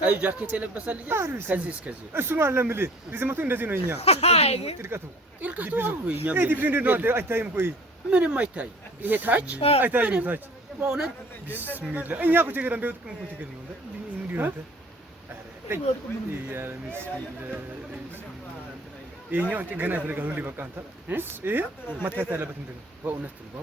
ቀይ ጃኬት የለበሰ ልጅ ከዚህ እስከዚህ እሱ ነው አለምልህ ሪዝመቱ እንደዚህ ነው። እኛ ጥልቀቱ አይታይም። ቆይ ምንም አይታይ። ይሄ ታች አይታይም። ታች በእውነት ቢስሚላ እኛ እኮ ችግር እንደው ጥቅም እኮ ችግር ነው እንዴ ነው። ይሄኛው ጥገና ይፈልጋል ሁሌ። በቃ አንተ ይሄ መታየት ያለበት ምንድን ነው? በእውነት ነው